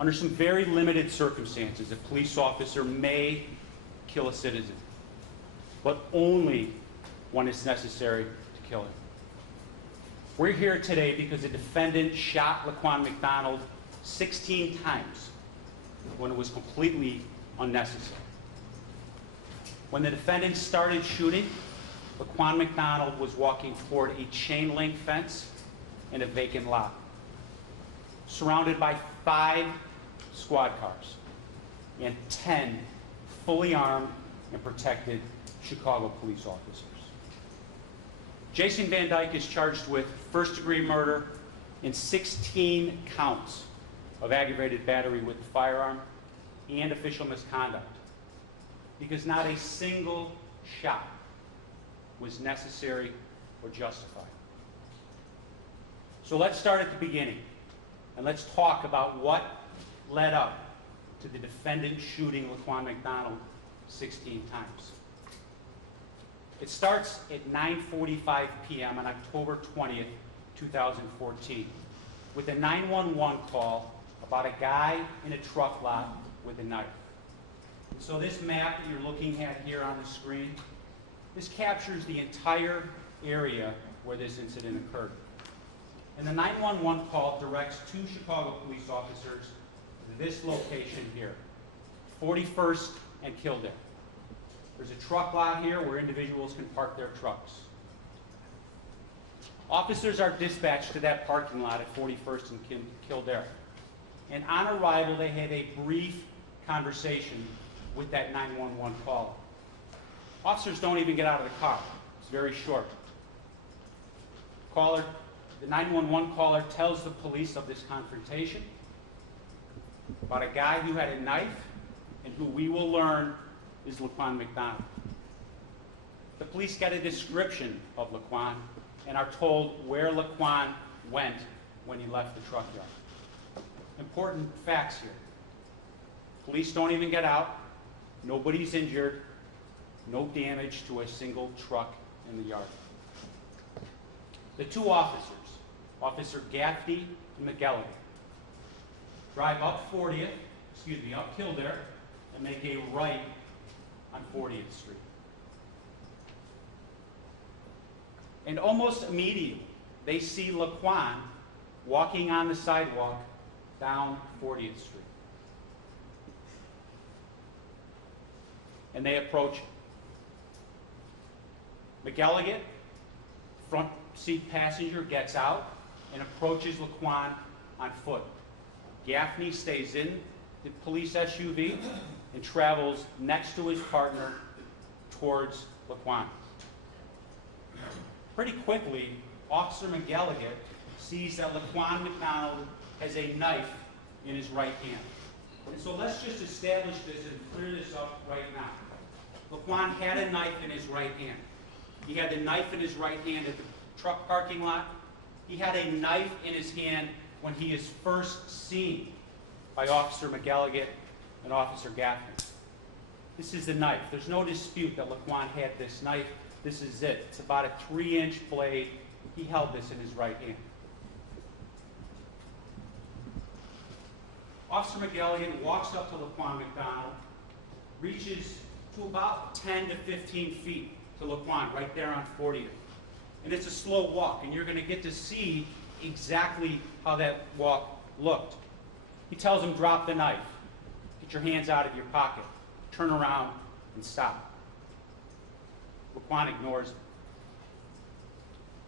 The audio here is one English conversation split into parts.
Under some very limited circumstances, a police officer may kill a citizen, but only when it's necessary to kill him. We're here today because the defendant shot Laquan McDonald 16 times when it was completely unnecessary. When the defendant started shooting, Laquan McDonald was walking toward a chain link fence in a vacant lot, surrounded by 5 squad cars and 10 fully armed and protected Chicago police officers. Jason Van Dyke is charged with first-degree murder and 16 counts of aggravated battery with a firearm and official misconduct, because not a single shot was necessary or justified. So let's start at the beginning, and let's talk about what led up to the defendant shooting Laquan McDonald 16 times. It starts at 9:45 p.m. on October 20th, 2014, with a 911 call about a guy in a truck lot with a knife. So this map that you're looking at here on the screen, this captures the entire area where this incident occurred. And the 911 call directs 2 Chicago police officers to this location here, 41st and Kildare. There's a truck lot here where individuals can park their trucks. Officers are dispatched to that parking lot at 41st and Kildare. And on arrival, they have a brief conversation with that 911 caller. Officers don't even get out of the car. It's very short. The 911 caller tells the police of this confrontation about a guy who had a knife and who we will learn is Laquan McDonald. The police get a description of Laquan and are told where Laquan went when he left the truck yard. Important facts here. Police don't even get out. Nobody's injured. No damage to a single truck in the yard. The 2 officers, Officer Gaffney and McGilligan, drive up Kildare and make a right on 40th Street. And almost immediately, they see Laquan walking on the sidewalk down 40th Street. And they approach him. McGilligan, front seat passenger, gets out and approaches Laquan on foot. Gaffney stays in the police SUV and travels next to his partner towards Laquan. Pretty quickly, Officer McGilligan sees that Laquan McDonald has a knife in his right hand. And so let's just establish this and clear this up right now. Laquan had a knife in his right hand. He had the knife in his right hand at the truck parking lot. He had a knife in his hand when he is first seen by Officer McGilligan and Officer Gaffney. This is the knife. There's no dispute that Laquan had this knife. This is it. It's about a 3-inch blade. He held this in his right hand. Officer McGilligan walks up to Laquan McDonald, reaches to about 10 to 15 feet to Laquan, right there on 40th. And it's a slow walk, and you're going to get to see exactly how that walk looked. He tells him, drop the knife. Get your hands out of your pocket. Turn around and stop. Laquan ignores him.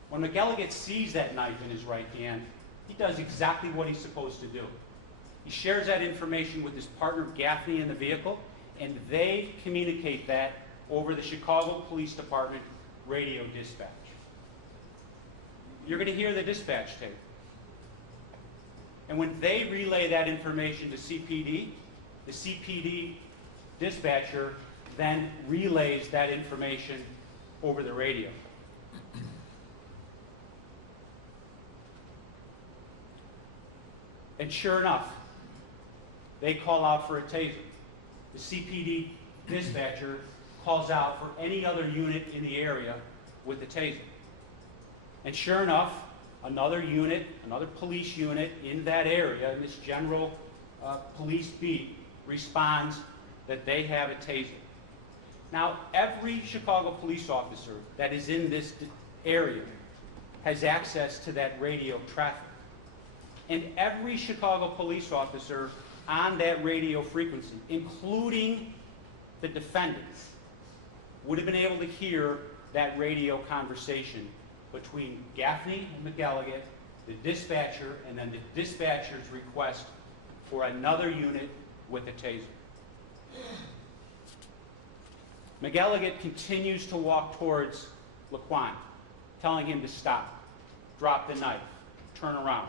When McGilligan sees that knife in his right hand, he does exactly what he's supposed to do. He shares that information with his partner Gaffney in the vehicle, and they communicate that over the Chicago Police Department radio dispatch. You're going to hear the dispatch tape. And when they relay that information to CPD, the CPD dispatcher then relays that information over the radio. And sure enough, they call out for a taser. The CPD dispatcher calls out for any other unit in the area with a taser. And sure enough, another unit, another police unit in that area, in this general police beat responds that they have a taser. Now, every Chicago police officer that is in this area has access to that radio traffic. And every Chicago police officer on that radio frequency, including the defendants, would have been able to hear that radio conversation between Gaffney and McElligott, the dispatcher, and then the dispatcher's request for another unit with a taser. McElligott continues to walk towards Laquan, telling him to stop, drop the knife, turn around.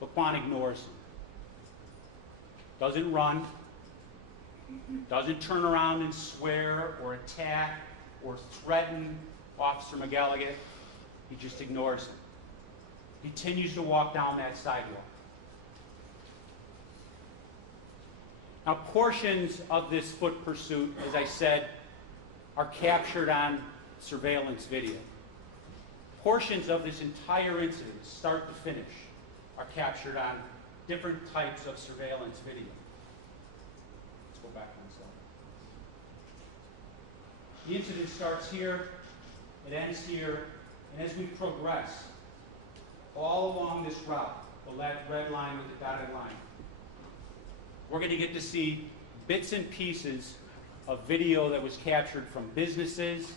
Laquan ignores him. Doesn't run, doesn't turn around and swear or attack or threaten Officer McElligott. He just ignores him. He continues to walk down that sidewalk. Now, portions of this foot pursuit, as I said, are captured on surveillance video. Portions of this entire incident, start to finish, are captured on different types of surveillance video. Let's go back one slide. The incident starts here, it ends here, and as we progress all along this route, the red line with the dotted line, we're going to get to see bits and pieces of video that was captured from businesses,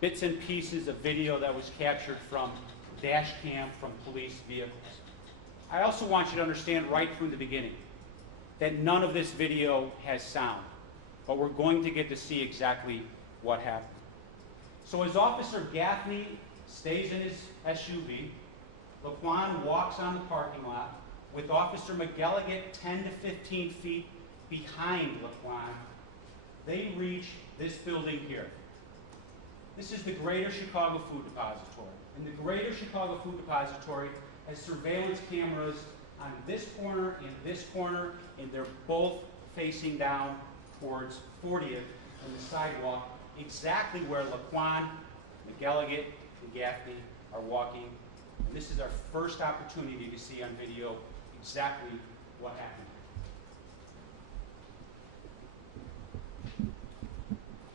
bits and pieces of video that was captured from dash cam from police vehicles. I also want you to understand right from the beginning that none of this video has sound, but we're going to get to see exactly what happened. So as Officer Gaffney stays in his SUV, Laquan walks on the parking lot with Officer McElligott 10 to 15 feet behind Laquan. They reach this building here. This is the Greater Chicago Food Depository. And the Greater Chicago Food Depository has surveillance cameras on this corner, and they're both facing down towards 40th and the sidewalk, exactly where Laquan, McElligott, and Gaffney are walking. And this is our first opportunity to see on video exactly what happened.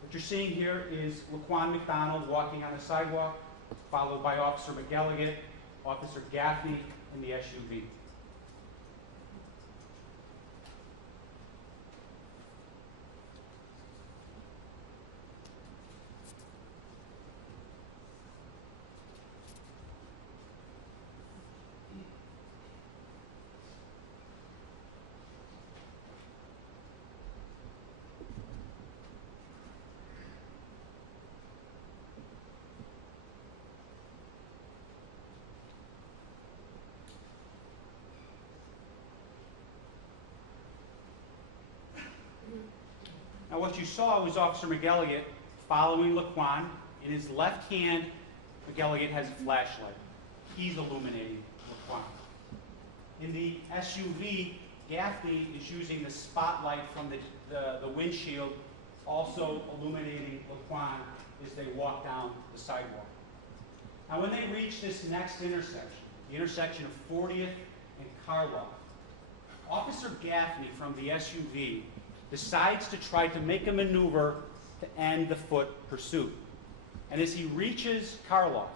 What you're seeing here is Laquan McDonald walking on the sidewalk, followed by Officer McElligott, Officer Gaffney, and the SUV. Now what you saw was Officer McElligott following Laquan. In his left hand, McElligott has a flashlight. He's illuminating Laquan. In the SUV, Gaffney is using the spotlight from the windshield, also illuminating Laquan as they walk down the sidewalk. Now when they reach this next intersection, the intersection of 40th and Karloff, Officer Gaffney from the SUV decides to try to make a maneuver to end the foot pursuit. And as he reaches Karloff,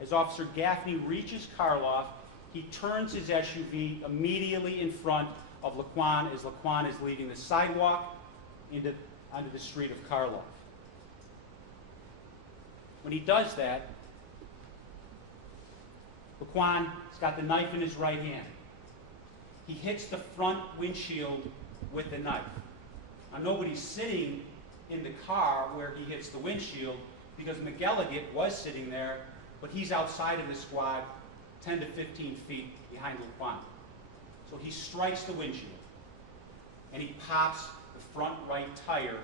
as Officer Gaffney reaches Karloff, he turns his SUV immediately in front of Laquan as Laquan is leaving the sidewalk onto the street of Karloff. When he does that, Laquan's got the knife in his right hand. He hits the front windshield with the knife. Now, nobody's sitting in the car where he hits the windshield because McElligott was sitting there, but he's outside of the squad 10 to 15 feet behind Laquan. So he strikes the windshield, and he pops the front right tire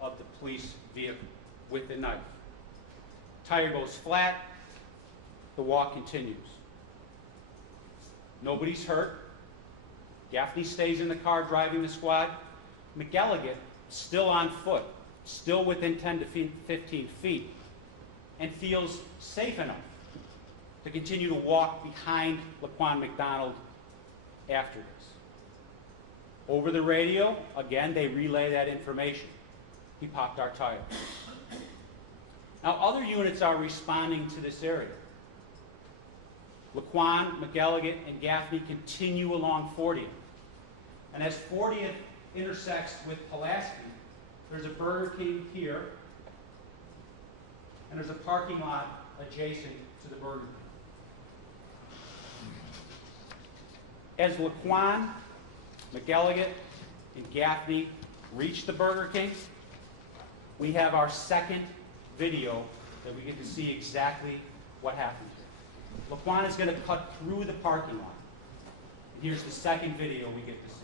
of the police vehicle with the knife. Tire goes flat, the walk continues. Nobody's hurt. Gaffney stays in the car driving the squad. McElligott, still on foot, still within 10 to 15 feet, and feels safe enough to continue to walk behind Laquan McDonald after this. Over the radio, again, they relay that information. He popped our tire. Now, other units are responding to this area. Laquan, McElligott, and Gaffney continue along 40th. And as 40th intersects with Pulaski, there's a Burger King here, and there's a parking lot adjacent to the Burger King. As Laquan, McElligott, and Gaffney reach the Burger King, we have our second video that we get to see exactly what happened here. Laquan is going to cut through the parking lot. And here's the second video we get to see.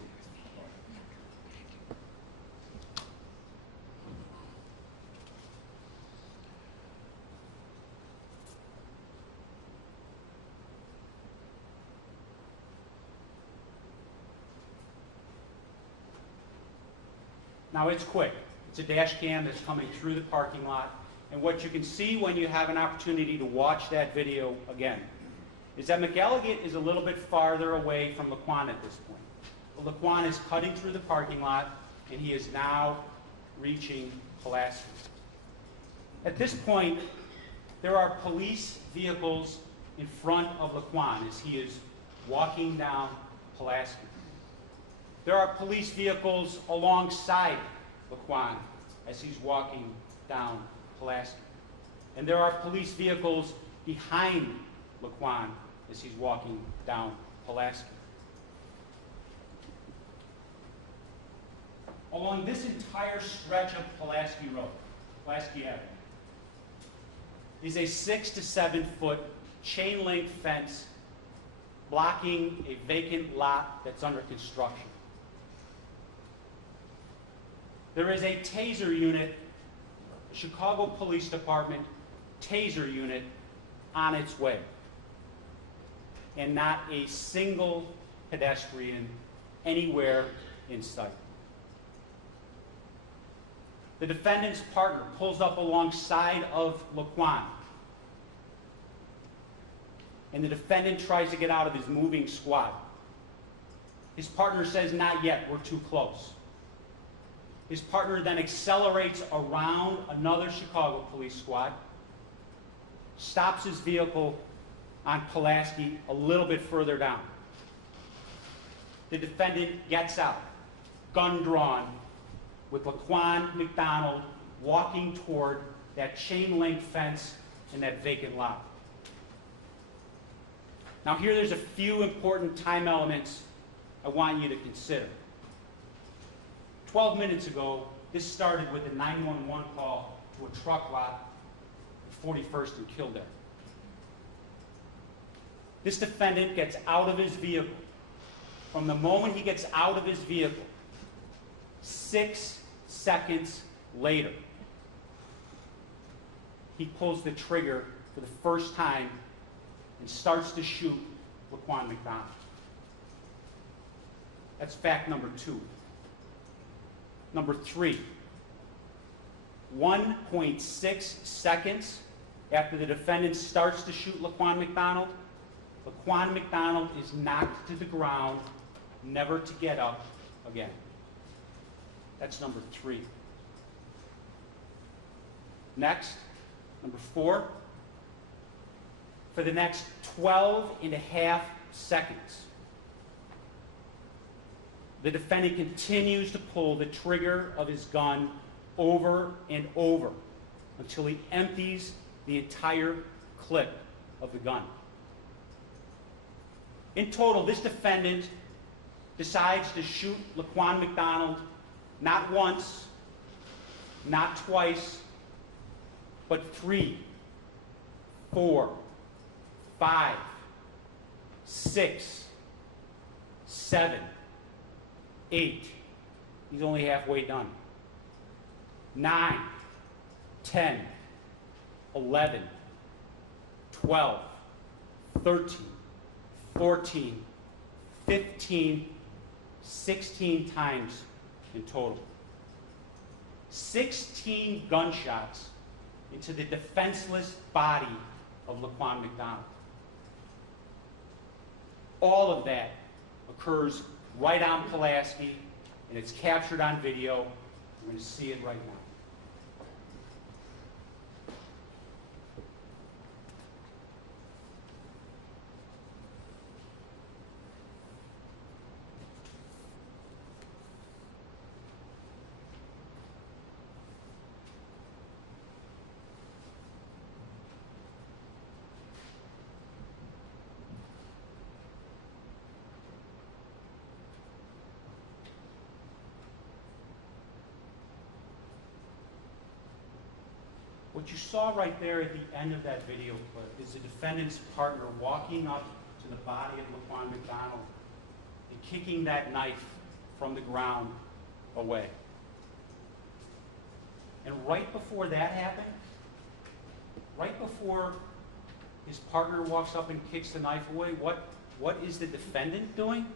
Now it's quick. It's a dash cam that's coming through the parking lot. And what you can see when you have an opportunity to watch that video again is that McElligott is a little bit farther away from Laquan at this point. Well, Laquan is cutting through the parking lot, and he is now reaching Pulaski. At this point, there are police vehicles in front of Laquan as he is walking down Pulaski. There are police vehicles alongside Laquan as he's walking down Pulaski. And there are police vehicles behind Laquan as he's walking down Pulaski. Along this entire stretch of Pulaski Road, Pulaski Avenue, is a 6 to 7 foot chain link fence blocking a vacant lot that's under construction. There is a taser unit, a Chicago Police Department taser unit on its way, and not a single pedestrian anywhere in sight. The defendant's partner pulls up alongside of Laquan, and the defendant tries to get out of his moving squad. His partner says, "Not yet, we're too close." His partner then accelerates around another Chicago police squad, stops his vehicle on Pulaski a little bit further down. The defendant gets out, gun drawn, with Laquan McDonald walking toward that chain link fence and that vacant lot. Now here there's a few important time elements I want you to consider. 12 minutes ago, this started with a 911 call to a truck lot at 41st and Kildare. This defendant gets out of his vehicle. From the moment he gets out of his vehicle, 6 seconds later, he pulls the trigger for the first time and starts to shoot Laquan McDonald. That's fact number 2. Number 3, 1.6 seconds after the defendant starts to shoot Laquan McDonald is knocked to the ground, never to get up again. That's number 3. Next, number 4, for the next 12 and a half seconds, the defendant continues to pull the trigger of his gun over and over until he empties the entire clip of the gun. In total, this defendant decides to shoot Laquan McDonald not once, not twice, but 3, 4, 5, 6, 7, 8. He's only halfway done. 9, 10, 11, 12, 13, 14, 15, 16 times in total. 16 gunshots into the defenseless body of Laquan McDonald. All of that occurs right on Pulaski and it's captured on video. We're going to see it right now. What you saw right there at the end of that video clip is the defendant's partner walking up to the body of Laquan McDonald and kicking that knife from the ground away. And right before that happened, right before his partner walks up and kicks the knife away, what is the defendant doing?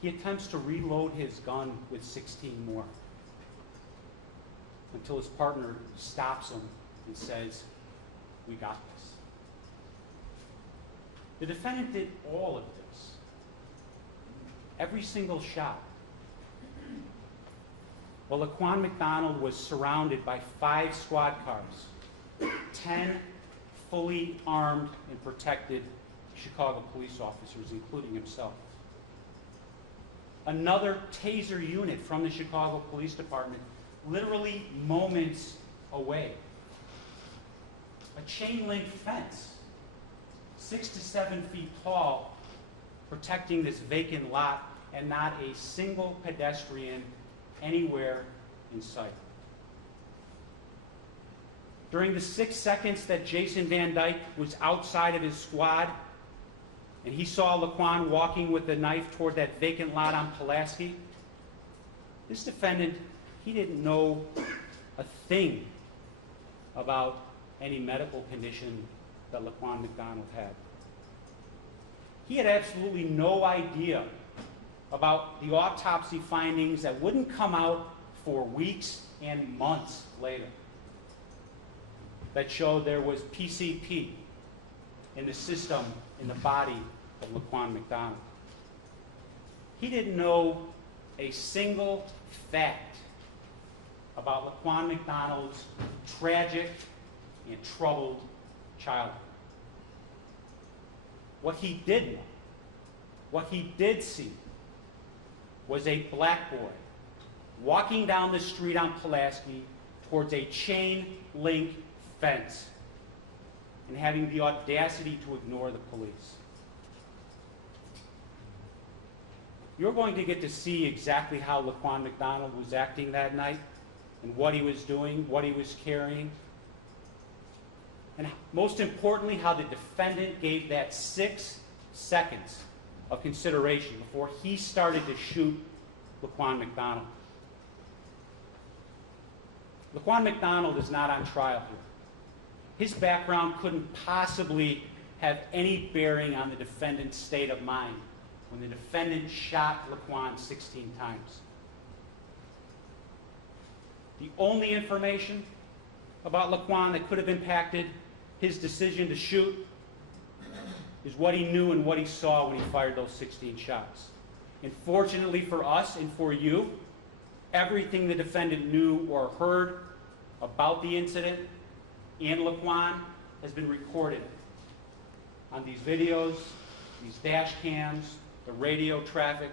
He attempts to reload his gun with 16 more, until his partner stops him and says, "We got this." The defendant did all of this, every single shot, while Laquan McDonald was surrounded by 5 squad cars, 10 fully armed and protected Chicago police officers, including himself. Another taser unit from the Chicago Police Department literally moments away. A chain link fence, 6 to 7 feet tall, protecting this vacant lot, and not a single pedestrian anywhere in sight. During the 6 seconds that Jason Van Dyke was outside of his squad, and he saw Laquan walking with the knife toward that vacant lot on Pulaski, this defendant, he didn't know a thing about any medical condition that Laquan McDonald had. He had absolutely no idea about the autopsy findings that wouldn't come out for weeks and months later, that showed there was PCP in the system, in the body of Laquan McDonald. He didn't know a single fact about Laquan McDonald's tragic and troubled childhood. What he did know, what he did see, was a black boy walking down the street on Pulaski towards a chain link fence and having the audacity to ignore the police. You're going to get to see exactly how Laquan McDonald was acting that night, and what he was doing, what he was carrying, and most importantly, how the defendant gave that 6 seconds of consideration before he started to shoot Laquan McDonald. Laquan McDonald is not on trial here. His background couldn't possibly have any bearing on the defendant's state of mind when the defendant shot Laquan 16 times. The only information about Laquan that could have impacted his decision to shoot is what he knew and what he saw when he fired those 16 shots. And fortunately for us and for you, everything the defendant knew or heard about the incident and Laquan has been recorded on these videos, these dash cams, the radio traffic,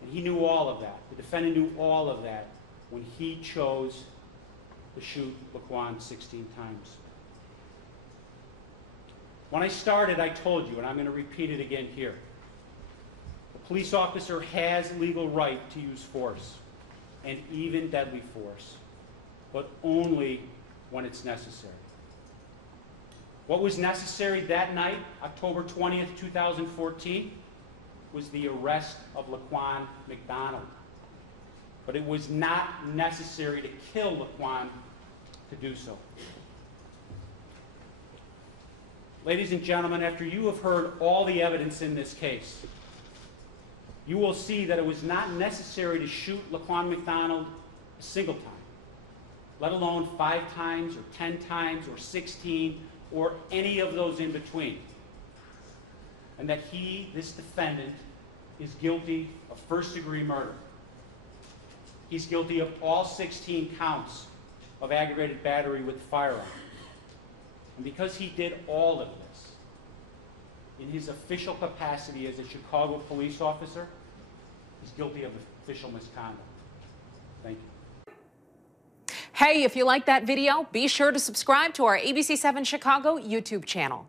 and he knew all of that. The defendant knew all of that when he chose to shoot Laquan 16 times. When I started, I told you, and I'm going to repeat it again here, the police officer has legal right to use force, and even deadly force, but only when it's necessary. What was necessary that night, October 20th, 2014, was the arrest of Laquan McDonald. But it was not necessary to kill Laquan to do so. Ladies and gentlemen, after you have heard all the evidence in this case, you will see that it was not necessary to shoot Laquan McDonald a single time, let alone 5 times or 10 times or 16 or any of those in between. And that he, this defendant, is guilty of first-degree murder. He's guilty of all 16 counts of aggravated battery with firearm. And because he did all of this in his official capacity as a Chicago police officer, he's guilty of official misconduct. Thank you. Hey, if you like that video, be sure to subscribe to our ABC7 Chicago YouTube channel.